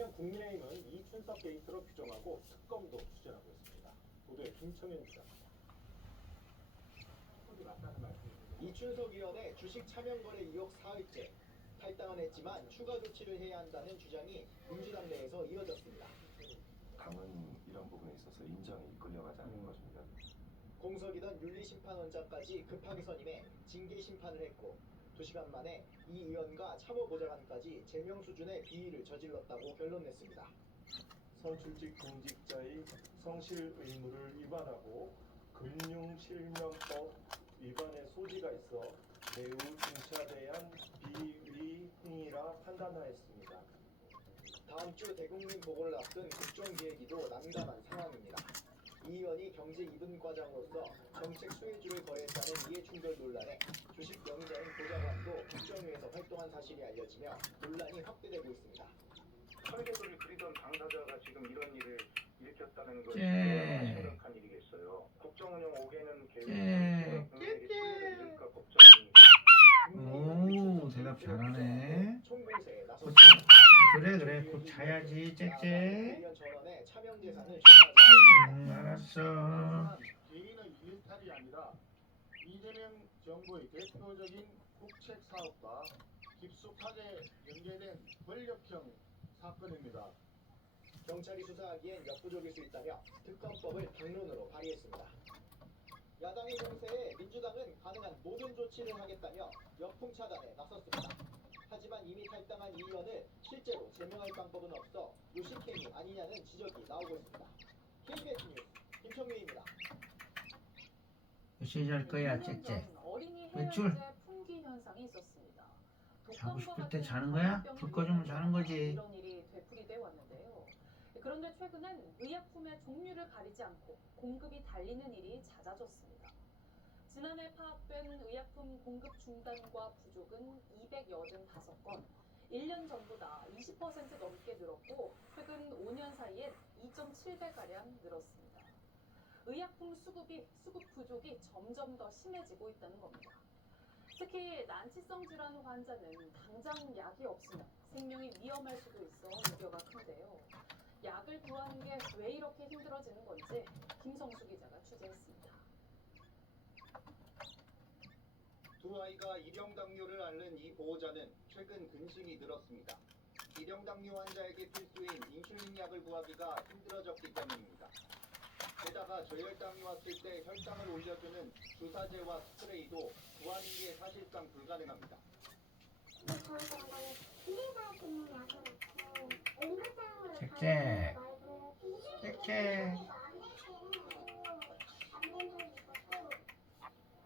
반면 국민의힘은 이춘석 게이트로 규정하고 특검도 추진하고 있습니다. 보도에 김청현 기자입니다. 이춘석 의원의 주식 차명 거래 의혹 사흘째. 탈당은 했지만 추가 조치를 해야 한다는 주장이 민주당 내에서 이어졌습니다. 당은 이런 부분에 있어서 인정이 이끌려가지 않는 것입니다. 공석이던 윤리심판원장까지 급하게 선임해 징계 심판을 했고 2시간 만에 이 의원과 참모보좌관까지 제명 수준의 비위를 저질렀다고 변론했습니다. 선출직 공직자의 성실 의무를 위반하고 금융실명법 위반의 소지가 있어 매우 중차대한 비위 행위라 판단하였습니다. 다음 주 대국민 보고를 앞둔 국정기획위도 난감한 상황입니다. 이 의원이 경제 2분 과장으로서 정책 수혜주를 거래했다는 이해충돌 논란에 주식 명의자인 보좌관도 국정위에서 활동한 사실이 알려지며 논란이 확대되고 있습니다. 설계도를 그리던 당사자가 지금 이런 일을 일으켰다는 건 얼마나 심각한 일이겠어요. 국정운영 5개는 계획 국민에게 신뢰를 잃을까 걱정이. 오, 대답 잘하네. 총공세에 나섰습니다. 그래 곧 자야지 짹짹. 1년 전원의 차명 재산을 조사하자고 알았어. 개인의 일탈이 아니라 이재명 정부의 대표적인 국책 사업과 깊숙하게 연계된 권력형 사건입니다. 경찰이 수사하기엔 역부족일 수 있다며 특검법을 당론으로 발의했습니다. 야당의 공세에 민주당은 가능한 모든 조치를 하겠다며 역풍 차단에 나섰습니다. 하지만 이미 탈당한 이 의원을 실제로 제명할 방법은 없어 요식행위 아니냐는 지적이 나오고 있습니다. KBS 뉴스 김청민입니다. 열심히 잘 거야 짹짹. 어린이 외출. 해열제 풍기 현상이 있었습니다. 자고 싶을 때 자는 거야? 불 꺼주면 자는 거지. 이런 일이 되풀이돼 왔는데요. 그런데 최근엔 의약품의 종류를 가리지 않고 공급이 달리는 일이 잦아졌습니다. 지난해 파악된 의약품 공급 중단과 부족은 285건, 1년 전보다 20% 넘게 늘었고 최근 5년 사이엔 2.7배가량 늘었습니다. 의약품 수급 부족이 점점 더 심해지고 있다는 겁니다. 특히 난치성 질환 환자는 당장 약이 없으면 생명이 위험할 수도 있어 우려가 큰데요. 약을 구하는 게 왜 이렇게 힘들어지는 건지 김성수 기자가 취재했습니다. 두 아이가 일형 당뇨를 앓는 이 보호자는 최근 근심이 늘었습니다. 일형 당뇨 환자에게 필수인 인슐린 약을 구하기가 힘들어졌기 때문입니다. 게다가 저혈당이 왔을 때 혈당을 올려주는 주사제와 스프레이도 구하는 게 사실상 불가능합니다. 짹짹. 짹짹.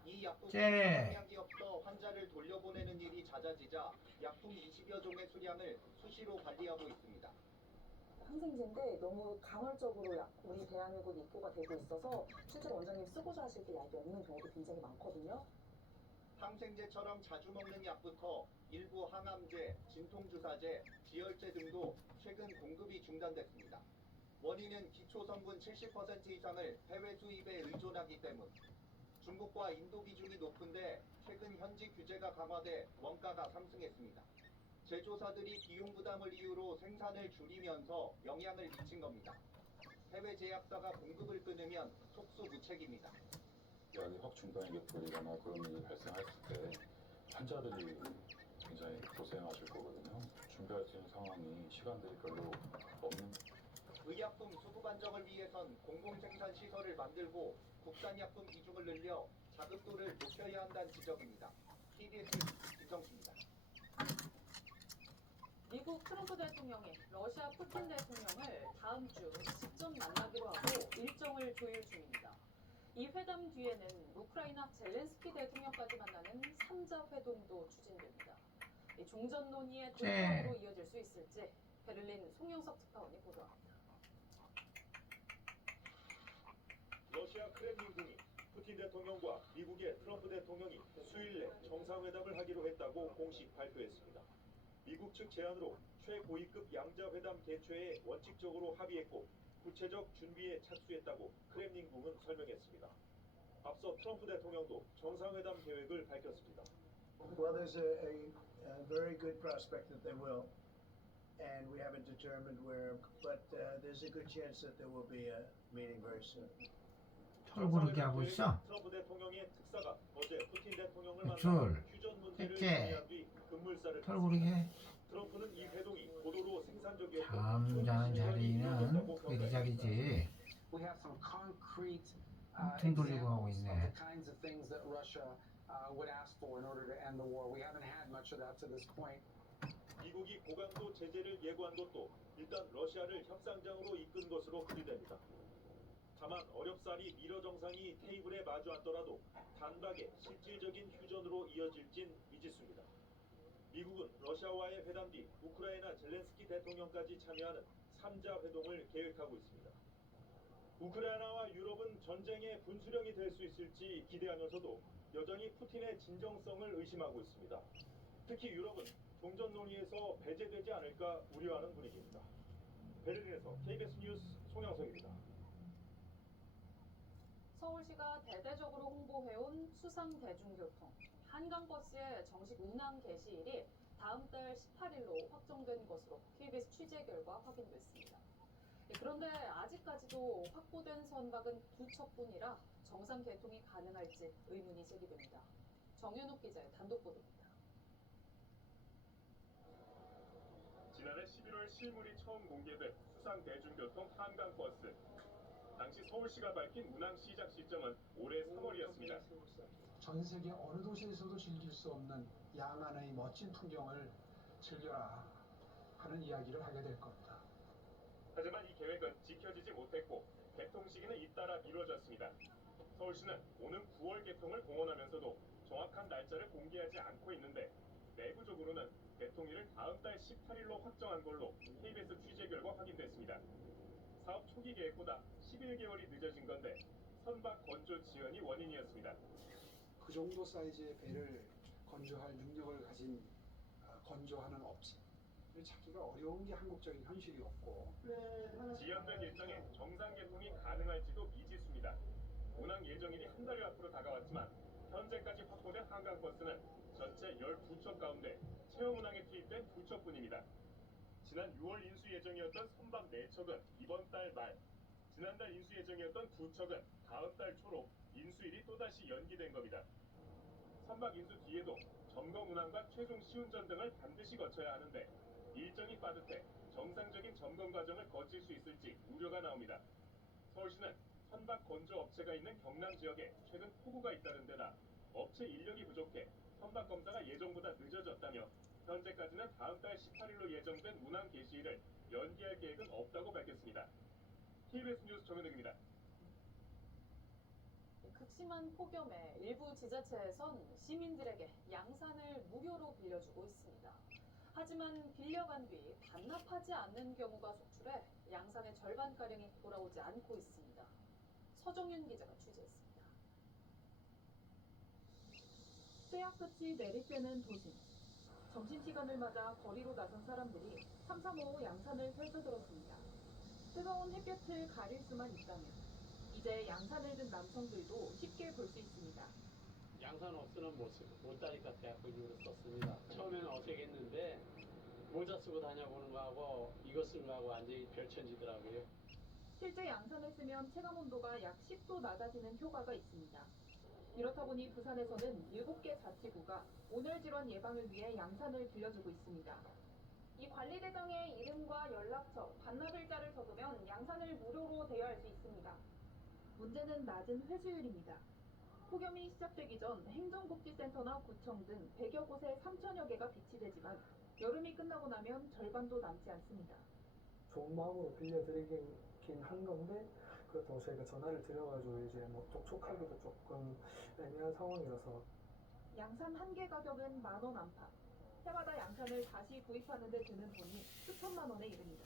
이 약품 네. 약이 없어 환자를 돌려보내는 일이 잦아지자 약품 20여 종의 수량을 수시로 관리하고 있습니다. 항생제인데 너무 간헐적으로 우리 대한민국 입고가 되고 있어서 실제로 원장님 쓰고자 하실 때 약이 없는 경우도 굉장히 많거든요. 항생제처럼 자주 먹는 약부터 일부 항암제, 진통주사제, 지혈제 등도 최근 공급이 중단됐습니다. 원인은 기초성분 70% 이상을 해외 수입에 의존하기 때문. 중국과 인도 비중이 높은데 최근 현지 규제가 강화돼 원가가 상승했습니다. 제조사들이 비용 부담을 이유로 생산을 줄이면서 영향을 미친 겁니다. 해외 제약사가 공급을 끊으면 속수무책입니다. 약이 확 중단이 되거나 그런 일이 발생했을 때 환자들이 굉장히 고생하실 거거든요. 준비할 수 있는 상황이 시간들이 별로 없는. 의약품 수급 안정을 위해선 공공생산 시설을 만들고 국산약품 비중을 늘려 자급도를 높여야 한다는 지적입니다. KBS 김성수입니다. 미국 트럼프 대통령이 러시아 푸틴 대통령을 다음 주 직접 만나기로 하고 일정을 조율 중입니다. 이 회담 뒤에는 우크라이나 젤렌스키 대통령까지 만나는 3자 회동도 추진됩니다. 종전 논의의 돌파로 이어질 수 있을지 베를린 송영석 특파원이 보도합니다. 러시아 크렘린궁이 푸틴 대통령과 미국의 트럼프 대통령이 수일 내 정상회담을 하기로 했다고 공식 발표했습니다. 미국 측 제안으로 최고위급 양자회담 개최에 원칙적으로 합의했고 구체적 준비에 착수했다고 크렘린궁은 설명했습니다. 앞서 트럼프 대통령도 정상회담 계획을 밝혔습니다. Well, there's a very good prospect that they will. and we haven't determined where, but there's a good chance that there will be a meeting very soon. 털고르기 하고 있어? 트럼프 대통령의 특사가 어제 푸틴 대통령을 줄. 만나 휴전 문제를 셋째. 논의한 뒤 급물살을 털고르기 해. 트럼프는 이 회동이 고도로 생산적이었고 잠자는 자리는 그게 네 자리지. We have some concrete 등 돌리고 하고 examples of 있네. the kinds of things that Russia would ask for in order to end the war. We haven't had much of that to this point. 미국이 고강도 제재를 예고한 것도 일단 러시아를 협상장으로 이끈 것으로 풀이됩니다. 다만 어렵사리 미러 정상이 테이블에 마주 앉더라도 단박에 실질적인 휴전으로 이어질진 미지수입니다. 미국은 러시아와의 회담 뒤 우크라이나 젤렌스키 대통령까지 참여하는 3자 회동을 계획하고 있습니다. 우크라이나와 유럽은 전쟁의 분수령이 될 수 있을지 기대하면서도 여전히 푸틴의 진정성을 의심하고 있습니다. 특히 유럽은 종전 논의에서 배제되지 않을까 우려하는 분위기입니다. 베를린에서 KBS 뉴스 송영석입니다. 서울시가 대대적으로 홍보해온 수상 대중교통 한강버스의 정식 운항 개시일이 다음 달 18일로 확정된 것으로 KBS 취재 결과 확인됐습니다. 그런데 아직까지도 확보된 선박은 2척뿐이라 정상 개통이 가능할지 의문이 제기됩니다. 정현욱 기자의 단독 보도입니다. 지난해 11월 실물이 처음 공개된 수상 대중교통 한강버스. 당시 서울시가 밝힌 운항 시작 시점은 올해 3월이었습니다. 전 세계 어느 도시에서도 즐길 수 없는 양안의 멋진 풍경을 즐겨라 하는 이야기를 하게 될 겁니다. 하지만 이 계획은 지켜지지 못했고 개통 시기는 잇따라 미뤄졌습니다. 서울시는 오는 9월 개통을 공언하면서도 정확한 날짜를 공개하지 않고 있는데 내부적으로는 개통일을 다음 달 18일로 확정한 걸로 KBS 취재 결과 확인됐습니다. 사업 초기 계획보다 11개월이 늦어진 건데 선박 건조 지연이 원인이었습니다. 그 정도 사이즈의 배를 건조할 능력을 가진 건조하는 업체를 찾기가 어려운 게 한국적인 현실이었고 지연된 일정에 정상 개통이 가능할지도 미지수입니다. 운항 예정일이 한 달여 앞으로 다가왔지만 현재까지 확보된 한강버스는 전체 12척 가운데 체험 운항에 투입된 2척뿐입니다. 지난 6월 인수 예정이었던 선박 4척은 이번 달 말, 지난달 인수 예정이었던 2척은 다음 달 초로 인수일이 또다시 연기된 겁니다. 선박 인수 뒤에도 점검 운항과 최종 시운전 등을 반드시 거쳐야 하는데 일정이 빠듯해 정상적인 점검 과정을 거칠 수 있을지 우려가 나옵니다. 서울시는 선박 건조 업체가 있는 경남 지역에 최근 폭우가 잇따른 데다 업체 인력이 부족해 선박 검사가 예정보다 늦어졌다며 현재까지는 다음 달 18일로 예정된 운항 개시일을 연기할 계획은 없다고 밝혔습니다. KBS 뉴스 정현욱입니다. 극심한 폭염에 일부 지자체에선 시민들에게 양산을 무료로 빌려주고 있습니다. 하지만 빌려간 뒤 반납하지 않는 경우가 속출해 양산의 절반가량이 돌아오지 않고 있습니다. 서정윤 기자가 취재했습니다. 쇠약 끝이 내리쬐는 도심. 점심시간을 맞아 거리로 나선 사람들이 삼삼오오 양산을 펼쳐들었습니다. 뜨거운 햇볕을 가릴 수만 있다면 이제 양산을 든 남성들도 쉽게 볼 수 있습니다. 양산 없으면 못 다니까 대학교 이름으로 썼습니다. 처음에는 어색했는데 모자 쓰고 다녀보는 거하고 이거 쓰는 거하고 완전히 별천지더라고요. 실제 양산을 쓰면 체감온도가 약 10도 낮아지는 효과가 있습니다. 이렇다 보니 부산에서는 7개 자치구가 온열 질환 예방을 위해 양산을 빌려주고 있습니다. 이 관리대장의 이름과 연락처, 반납일자를 적으면 양산을 무료로 대여할 수 있습니다. 문제는 낮은 회수율입니다. 폭염이 시작되기 전 행정복지센터나 구청 등 100여 곳에 3천여 개가 비치되지만 여름이 끝나고 나면 절반도 남지 않습니다. 좋은 마음으로 빌려드리긴 한 건데 그렇다고 저희가 전화를 드려가지고 이제 뭐 접촉하기도 조금 애매한 상황이라서 양산 한 개 가격은 10,000원 안팎. 해마다 양산을 다시 구입하는 데 드는 돈이 수천만 원에 이릅니다.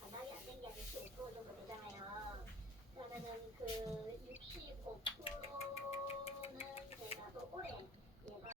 반납이 안 된 게 아니라 15% 정도 되잖아요. 그러면은 그 65%